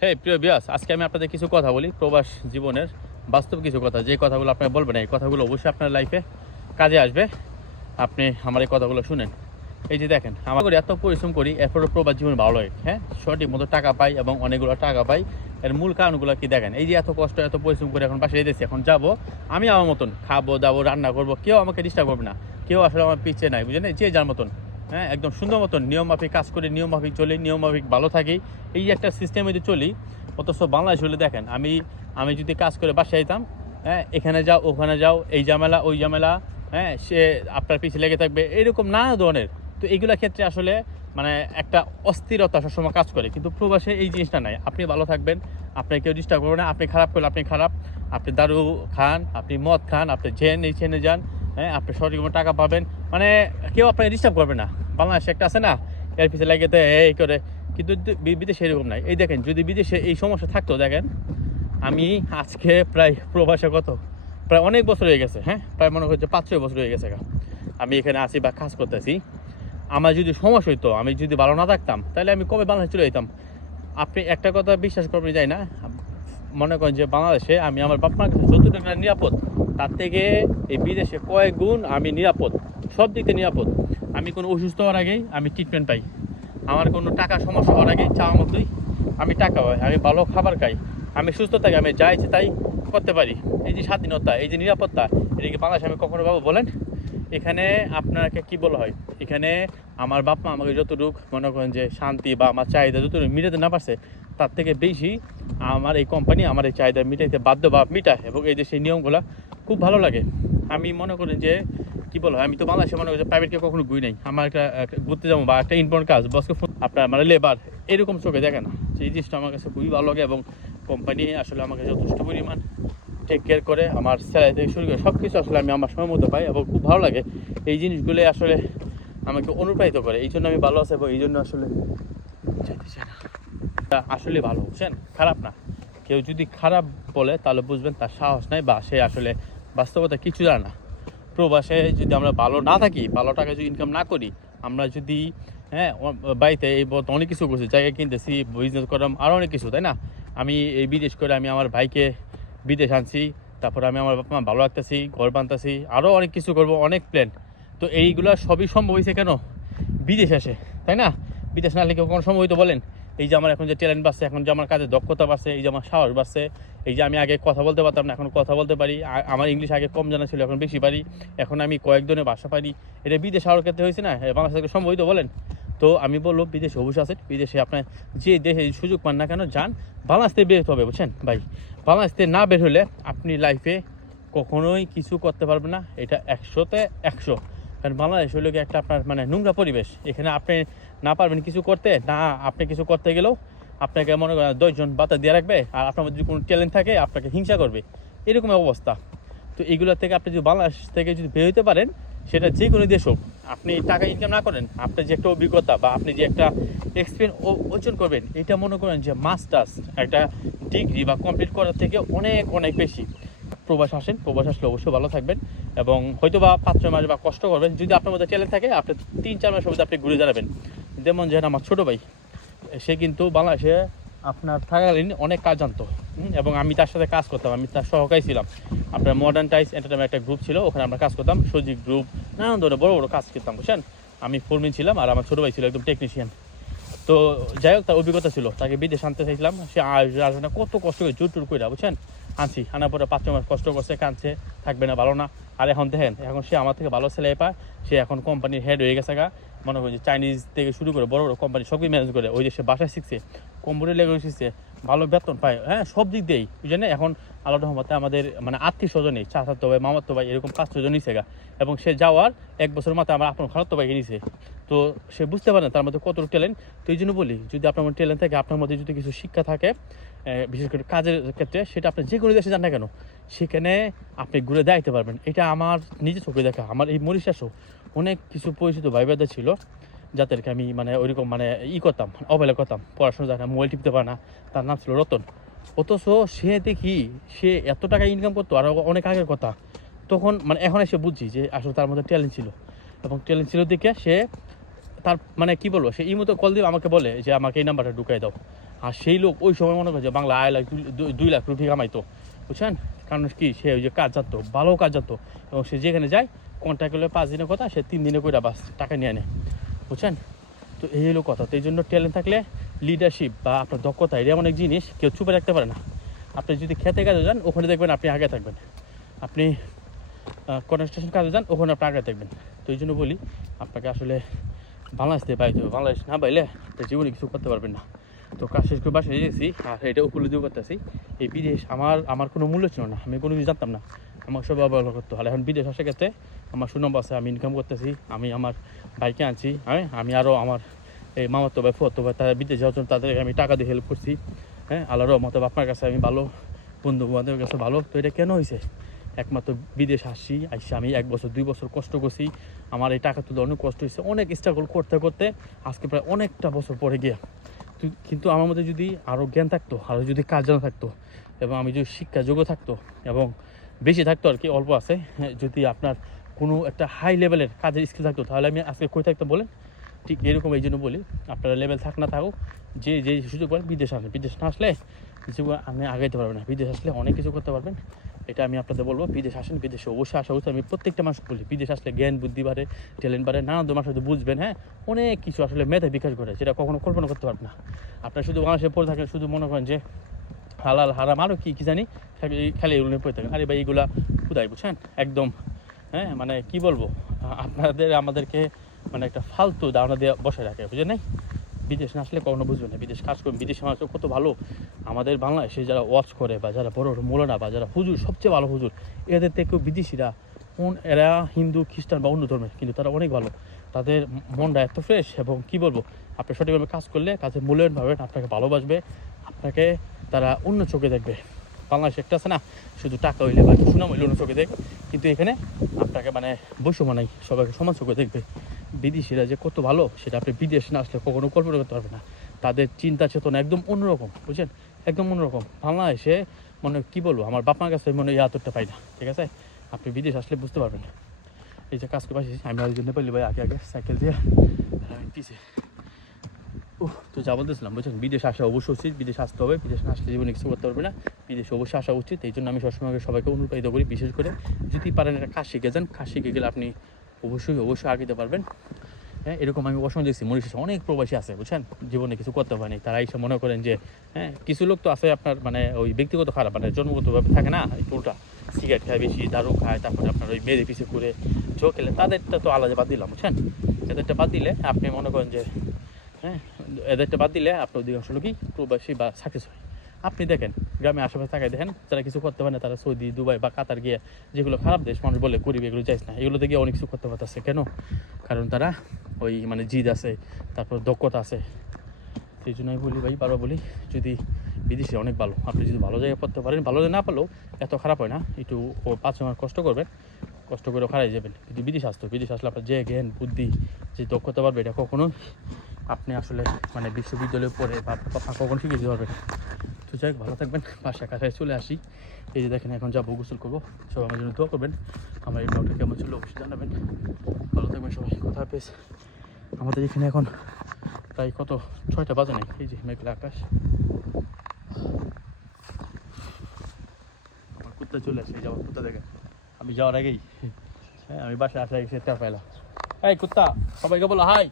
হ্যাঁ প্রিয় বিয়াস আজকে আমি আপনাদের কিছু কথা বলি, প্রবাস জীবনের বাস্তব কিছু কথা। যে কথাগুলো আপনারা বলবেন, এই কথাগুলো অবশ্যই আপনার লাইফে কাজে আসবে। আপনি আমার এই কথাগুলো শুনেন। এই যে দেখেন, আমার করে, এত পরিশ্রম করি এরপরে প্রবাস জীবন ভালো হয় হ্যাঁ? সঠিক মতো টাকা পাই এবং অনেকগুলো টাকা পাই। এর মূল কারণগুলো কি দেখেন? এই যে এত কষ্ট, এত পরিশ্রম করে এখন বাসায় যেতেছি এখন যাব, আমি আমার মতন খাব, দাবো, রান্না করব, কেউ আমাকে ডিস্টার্ব করবে না। কেউ আসলে আমার পিছিয়ে নাই, বুঝলেন? যে যার মতন। হ্যাঁ একদম সুন্দর মতন নিয়ম মাফিক কাজ করে নিয়ম মাফিক চলি নিয়ম মাফিক ভালো থাকি। এই যে একটা সিস্টেমে যদি চলি, অথচ বাংলাদেশ হলে দেখেন, আমি আমি যদি কাজ করে বাসায় যেতাম হ্যাঁ এখানে যাও, ওখানে যাও, এই ঝামেলা, ওই ঝামেলা হ্যাঁ সে আপনার পিছিয়ে লেগে থাকবে, এরকম নানা ধরনের। তো এইগুলোর ক্ষেত্রে আসলে মানে একটা অস্থিরতা সবসময় কাজ করে। কিন্তু প্রবাসে এই জিনিসটা নাই। আপনি ভালো থাকবেন আপনাকে কেউ ডিস্টার্ব করবে না। আপনি খারাপ করলে আপনি খারাপ। আপনি দারু খান, আপনি মদ খান, আপনি জেন এই চেনে যান হ্যাঁ আপনি সঠিক টাকা পাবেন। মানে কেউ আপনাকে ডিস্টার্ব করবে না। বাংলাদেশে একটা আছে না, এর পিছিয়ে লেগে তো এই করে। কিন্তু বিদেশে এরকম নাই। এই দেখেন, যদি বিদেশে এই সমস্যা থাকতো, দেখেন, আমি আজকে প্রায় প্রবাসে কত? প্রায় অনেক বছর হয়ে গেছে হ্যাঁ? প্রায় মনে হচ্ছে পাঁচ ছয় বছর হয়ে গেছে। আমি এখানে আসি বা কাজ করতেছি। আমার যদি সমস্যা হইতো, আমি যদি ভালো না থাকতাম, তাহলে আমি কবে বাংলাদেশে চলে যেতাম? আপনি একটা কথা বিশ্বাস করবেন, যাই না? মনে করেন যে বাংলাদেশে আমি আমার বাপ মার কাছে যতটুকু নিরাপদ। তার থেকে এই বিদেশে কয়েক গুণ আমি নিরাপদ, সব দিক থেকে নিরাপদ। আমি কোনো অসুস্থ হওয়ার আগেই আমি ট্রিটমেন্ট পাই। আমার কোনো টাকা সমস্যা হওয়ার আগেই চাওয়ার মতোই আমি টাকা পাই। আমি ভালো খাবার খাই, আমি সুস্থ থাকি, আমি যা ইচ্ছে তাই করতে পারি। এই যে স্বাধীনতা, এই যে নিরাপত্তা এটা কি বাংলাদেশে আমি কখনো পাবো বলেন? এখানে আপনাকে কি বলা হয়? এখানে আমার বাপ মা আমাকে যতটুকু মনে করেন যে শান্তি বা আমার চাহিদা যতটুকু মিটাতে না পারছে, তার থেকে বেশি আমার এই কোম্পানি আমার এই চাহিদা মিটাইতে বাধ্য বা মিটায় এবং এই সেই নিয়মগুলো খুব ভালো লাগে। আমি মনে করি যে, কি বলো আমি তো বাংলাদেশে মনে করি প্রাইভেটকে কখনো ঘুরি নাই। আমার একটা ঘুরতে যাব বা একটা ইম্পর্টেন্ট কাজ বসকে আপনার মানে লেবার এরকম চোখে দেখে না। সেই জিনিসটা আমার কাছে খুবই ভালো লাগে এবং কোম্পানি আসলে আমাকে যথেষ্ট পরিমাণ টেক কেয়ার করে, আমার স্যালারি থেকে শুরু করে সব কিছু আসলে আমি আমার সময় মতো পাই এবং খুব ভালো লাগে। এই জিনিসগুলো আসলে আমাকে অনুপ্রাণিত করে। এই জন্য আমি ভালো আছি এবং এই জন্য আসলে আসলে ভালো, বুঝছেন? খারাপ না। কেউ যদি খারাপ বলে তাহলে বুঝবেন তার সাহস নাই বা সে আসলে বাস্তবতা কিছু জানে না। প্রবাসে যদি আমরা ভালো না থাকি, ভালো টাকা যদি ইনকাম না করি, আমরা যদি হ্যাঁ বাড়িতে এই অনেক কিছু করছি, জায়গা কিনতেছি বিজনেস করলাম আরও অনেক কিছু, তাই না? আমি এই বিদেশ করে আমি আমার ভাইকে বিদেশ আনছি, তারপর আমি আমার বাবা মা ভালো রাখতেছি, ঘর বানতেছি আরও অনেক কিছু করব, অনেক প্ল্যান তো এইগুলো সবই সম্ভব হয়েছে কেন? বিদেশ আসে, তাই না? বিদেশ না কেউ কোনো সম্ভব হইতো বলেন? এই যে আমার এখন যে ট্যালেন্ট বাড়ছে, এখন যে আমার কাজে দক্ষতা বাড়ছে, এই যে আমার সাহস বাড়ছে, এই যে আমি আগে কথা বলতে পারতাম না, এখন কথা বলতে পারি। আমার ইংলিশ আগে কম জানা ছিল, এখন বেশি পারি। এখন আমি কয়েকজনের ভাষা পারি। এটা বিদেশ আরও ক্ষেত্রে হয়েছে না? এ বাংলাদেশ থেকে সম্ভব বলেন। তো আমি বলব বিদেশে অবশ্যই আছেন বিদেশে আপনার যে দেশে সুযোগ পান না কেন, যান। বাংলাদেশ বের হতে হবে, বুঝছেন ভাই? বাংলাদেশ না বের হলে আপনি লাইফে কখনোই কিছু করতে পারবেন না। এটা একশোতে একশো। কারণ বাংলাদেশ কি একটা আপনার মানে নোংরা পরিবেশ। এখানে আপনি না পারবেন কিছু করতে, না আপনি কিছু করতে গেলেও আপনাকে মনে করেন দশজন বাতা দিয়ে রাখবে আর আপনার যদি কোনো ট্যালেন্ট থাকে, আপনাকে হিংসা করবে। এরকম অবস্থা। তো এইগুলো থেকে আপনি যদি বাংলাদেশ থেকে যদি বের হতে পারেন, সেটা যে কোনো দেশ হোক, আপনি টাকা ইনকাম না করেন আপনার যে একটা অভিজ্ঞতা বা আপনি যে একটা এক্সপিরিয়েন্স অর্জন করবেন, এটা মনে করেন যে মাস্টার্স একটা ডিগ্রি বা কমপ্লিট করার থেকে অনেক অনেক বেশি। প্রবাস আসেন, প্রবাস আসলে অবশ্যই ভালো থাকবেন এবং হয়তো বা পাঁচ ছয় মাস বা কষ্ট করবেন। যদি আপনার মধ্যে ট্যালেন্ট থাকে, আপনি তিন চার মাসের মধ্যে আপনি ঘুরে দাঁড়াবেন যেমন যেন আমার ছোটো ভাই, সে কিন্তু বাংলাদেশে আপনার থাকাকালীন অনেক কাজ জানতো এবং আমি তার সাথে কাজ করতাম, আমি তার সহকারী ছিলাম। আপনার মডার্ন টাইস এন্টারটেনমেন্ট একটা গ্রুপ ছিল, ওখানে আমরা কাজ করতাম সজিক গ্রুপ নানান ধরনের বড় বড় কাজ করতাম, বুঝছেন? আমি ফোরমিন ছিলাম আর আমার ছোটো ভাই ছিল একদম টেকনিশিয়ান তো যাই হোক, তার অভিজ্ঞতা ছিল, তাকে বিদেশ আনতে চাইছিলাম, সে আসবে না কত কষ্ট করে জোর টুর করে বুঝছেন? আনছি। আনার পরে পাঁচ মাস কষ্ট করছে, কাঁদছে, থাকবে না, ভালো না। আর এখন দেখেন, এখন সে আমার থেকে ভালো ছেলে পায়, সে এখন কোম্পানির হেড হয়ে গেছে গা। মনে করি যে চাইনিজ থেকে শুরু করে বড় বড় কোম্পানি সবই ম্যানেজ করে, ওই সে বাসায় শিখছে কম্পিউটার লেগে শিখছে, ভালো বেতন পায় হ্যাঁ সব দিক দিয়েই, বুঝলেন এখন আল্লাহ রহমতে আমাদের মানে আত্মীয় স্বজনই, চাচাতো ভাই, মামাতো ভাই, এরকম পাঁচ ছজন নিছে গা এবং সে যাওয়ার এক বছর মাথায় আমার আপন খালাতো ভাইকে নিছে। তো সে বুঝতে পারে না তার মধ্যে কতটুকু ট্যালেন্ট তো এই জন্য বলি, যদি আপনার মধ্যে ট্যালেন্ট থাকে, আপনার মধ্যে যদি কিছু শিক্ষা থাকে বিশেষ করে কাজের ক্ষেত্রে, সেটা আপনি যে কোনো দেশে যান না কেন, সেখানে আপনি ঘুরে দেখতে পারবেন। এটা আমার নিজে চোখে দেখা, আমার এই মরিশাসও। অনেক কিছু পরিচিত ভাই ভাইদের ছিল, যাদেরকে আমি মানে ওইরকম মানে ই করতাম, অবহেলা করতাম, পড়াশোনা জানে, মোবাইল টিপতে পারে না, তার নাম ছিল রতন। অথচ সে দেখি, সে এত টাকা ইনকাম করতো, আর অনেক আগের কথা। তখন মানে এখন এসে বুঝছি যে আসলে তার মধ্যে ট্যালেন্ট ছিল। এবং ট্যালেন্ট ছিল দেখে সে তার মানে কি বলব, সে ইমতো কল দিয়ে আমাকে বলে যে আমাকে এই নাম্বারটা ঢুকাই দাও। আর সেই লোক ওই সময় মনে করছে বাংলা আয় লাখ দুই লাখ রুটি কামাইতো। বুঝছেন? কারণ কি, সে ওই যে কাজ যাত ভালো কাজ যাত এবং সে যেখানে যায় কন্ট্যাক্ট করলে পাঁচ দিনের কথা, সে তিন দিনে করে বাস, টাকা নিয়ে আনে। বুঝছেন? তো এই হলো কথা। তো এই জন্য ট্যালেন্ট থাকলে লিডারশিপ বা আপনার দক্ষতা এটা অনেক জিনিস, কেউ চুপে রাখতে পারে না। আপনি যদি খেতে কাজে যান, ওখানে দেখবেন আপনি আগে থাকবেন। আপনি কনস্ট্রাকশন কাজে যান, ওখানে আপনি আগে থাকবেন। তো এই জন্য বলি, আপনাকে আসলে বাংলাদেশ দিয়ে পাইতে হবে। বাংলাদেশ না পাইলে জীবনে কিছু করতে পারবেন না। তো কাজ শেষ করে বাসায় গেছি, আর এটা উপলব্ধি করতেছি। এই বিদেশ আমার আমার কোনো মূল্য ছিল না, আমি কোনো কিছু জানতাম না। আমার সব ব্যবহার করতে আর এখন বিদেশ আসে ক্ষেত্রে আমার সুনাম আছে আমি ইনকাম করতেছি, আমি আমার বাইকে আনছি হ্যাঁ আমি আরও আমার এই মামাতো ভাই, ফুয়াতো ভাই, তারা বিদেশ যাওয়ার জন্য তাদেরকে আমি টাকা দিয়ে হেল্প করছি হ্যাঁ আল্লাহর মতো আপনার কাছে আমি ভালো বন্ধু বান্ধবের কাছে ভালো। তো এটা কেন হয়েছে? একমাত্র বিদেশ আসছি, আইসি আমি এক বছর, দুই বছর কষ্ট করছি। আমার এই টাকা তুলে অনেক কষ্ট হয়েছে, অনেক স্ট্রাগল করতে করতে আজকে প্রায় অনেকটা বছর পরে গিয়া কিন্তু আমার মধ্যে যদি আরও জ্ঞান থাকতো আরও যদি কাজ জানা থাকতো এবং আমি যদি শিক্ষা যোগ্য থাকতো এবং বেশি থাকতো আর কি অল্প আছে হ্যাঁ, যদি আপনার কোনো একটা হাই লেভেলের কাজের স্কিল থাকতো তাহলে আমি আজকে কই থাকতো বলেন? ঠিক এরকম এই জন্য বলি আপনারা লেভেল থাক না থাকুক যে যে সুযোগ পারেন বিদেশ আসেন। বিদেশ না আসলে কিছু আপনি আগাইতে পারবেন না। বিদেশ আসলে অনেক কিছু করতে পারবেন। এটা আমি আপনাদের বলব, বিদেশ আসেন, বিদেশে অবশ্যই আসা উচিত। আমি প্রত্যেকটা মানুষ বলি, বিদেশ আসলে জ্ঞান, বুদ্ধি বাড়ে ট্যালেন্ট বাড়ে নানান মানুষ বুঝবেন হ্যাঁ? অনেক কিছু আসলে মেধা বিকাশ করে যেটা কখনো কল্পনা করতে পারবেন না। আপনার শুধু বাংলাদেশে পড়ে থাকেন, শুধু মনে করেন যে হালাল, হারাম আরও কী কী জানি, খালি খালি এগুলো নিয়ে পড়ে থাকেন। আরে ভাই, এগুলা কোথায়, বুঝছেন? একদম হ্যাঁ? মানে কি বলব আপনাদের, আমাদেরকে মানে একটা ফালতু ধারণা দিয়ে বসে রাখে বুঝলেন নাই? বিদেশ না আসলে কখনো বুঝবে না। বিদেশ কাজ করবেন বিদেশে মানুষ কত ভালো। আমাদের বাংলাদেশে যারা ওয়াচ করে বা যারা বড় বড় মোলানা বা যারা হুজুর, সবচেয়ে ভালো হুজুর, এদের থেকেও বিদেশিরা, কোন এরা হিন্দু, খ্রিস্টান বা অন্য ধর্মের, কিন্তু তারা অনেক ভালো। তাদের মনটা এত ফ্রেশ এবং কি বলব, আপনি সঠিকভাবে কাজ করলে কাজে মূল্যায়ন পাবেন, আপনাকে ভালোবাসবে, আপনাকে তারা অন্য চোখে দেখবে। বাংলাদেশে একটা আছে না, শুধু টাকা হইলে বা সুনাম হইলে অন্য চোখে দেখবে, কিন্তু এখানে আপনাকে মানে বৈষম্য নাই, সবাইকে সমান চোখে দেখবে। বিদেশিরা যে কত ভালো, সেটা আপনি বিদেশ না আসলে কখনো কল্পনা করতে পারবেন না। তাদের চিন্তা চেতনা একদম অন্যরকম, বুঝছেন? একদম অন্যরকম। বাংলাদেশে মনে কি বলব, আমার বাপ মার কাছে মনে হয় এই আতরটা পাই না, ঠিক আছে? আপনি বিদেশ আসলে বুঝতে পারবেন এই যে কাজ করে পাচ্ছি আমি আর নেপালি ভাই, আগে আগে সাইকেল দিয়ে আর আমি পিছে। উহ, তো যা বলতেছিলাম, বুঝছেন? বিদেশ আসা অবশ্যই উচিত, বিদেশ আসতে হবে, বিদেশ না আসলে জীবনে কিছু করতে পারবে না। বিদেশে অবশ্যই আসা উচিত, এই জন্য আমি সবসময় সবাইকে অনুপ্রাণিত করি, বিশেষ করে যদি পারেন একটা কাজ শিখে যান কাজ শিখে গেলে আপনি অবশ্যই অবশ্যই আগাতে পারবেন। হ্যাঁ এরকম আমি অসময় দেখছি মরিশাসে অনেক প্রবাসী আছে, বুঝছেন? জীবনে কিছু করতে পারেনি তারা এসে মনে করেন যে হ্যাঁ কিছু লোক তো আছে আপনার মানে ওই ব্যক্তিগত খারাপ মানে জন্মগতভাবে থাকে না, একটু উল্টা। সিগারেট খায় বেশি, দারু খায়, তারপরে আপনার ওই মেয়েদের পিছিয়ে করে চোখ খেলে, তাদেরটা তো আলাদা বাদ দিলাম, বুঝছেন? এদেরটা বাদ দিলে আপনি মনে করেন যে হ্যাঁ এদেরটা বাদ দিলে আপনার অধিকাংশ লোকই প্রবাসী বা সাকসেস হয়। আপনি দেখেন গ্রামে আশেপাশে তাকায় দেখেন, যারা কিছু করতে পারে না, তারা সৌদি, দুবাই বা কাতার গিয়ে যেগুলো খারাপ দেশ, মানুষ বলে গরিব, এগুলো যাইস না। এগুলোতে গিয়ে অনেক কিছু করতে পারতেছে। কেন? কারণ তারা ওই মানে জিদ আছে, তারপর দক্ষতা আছে। সেই জন্য আমি বলি ভাই, বারবার বলি, যদি বিদেশে অনেক ভালো, আপনি যদি ভালো জায়গায় পড়তে পারেন, ভালো না পারলেও এত খারাপ হয় না, একটু ও পাঁচ মাস কষ্ট করবেন, কষ্ট করে খারাই যাবেন। কিন্তু বিদেশ আসতো বিদেশ আসলে আপনার যে জ্ঞান, বুদ্ধি, যে দক্ষতা পারবে এটা কখনো আপনি আসলে মানে বিশ্ববিদ্যালয়ে পড়ে বা কখনো শিখে দিতে পারবেন তো যাই ভালো থাকবেন। বাসা কাছায় চলে আসি। এই যে দেখেন, এখন যাব গোসল করব। সবাই আমার জন্য দোয়া করবেন। আমার এই ব্লগটা কেমন ছিল অবশ্যই জানাবেন। ভালো থাকবেন সবাই। কথা পেস আমাদের এখানে এখন প্রায় কত? ছয়টা বাজে নাই এই যে মেঘলা আকাশ। আমার কুত্তা চলে আসে। এই যে আমার কুত্তা দেখেন। আমি যাওয়ার আগেই হ্যাঁ আমি বাসায় আসার এসে টের পাইলাম। এই কুত্তা, সবাইকে বলো, হাই।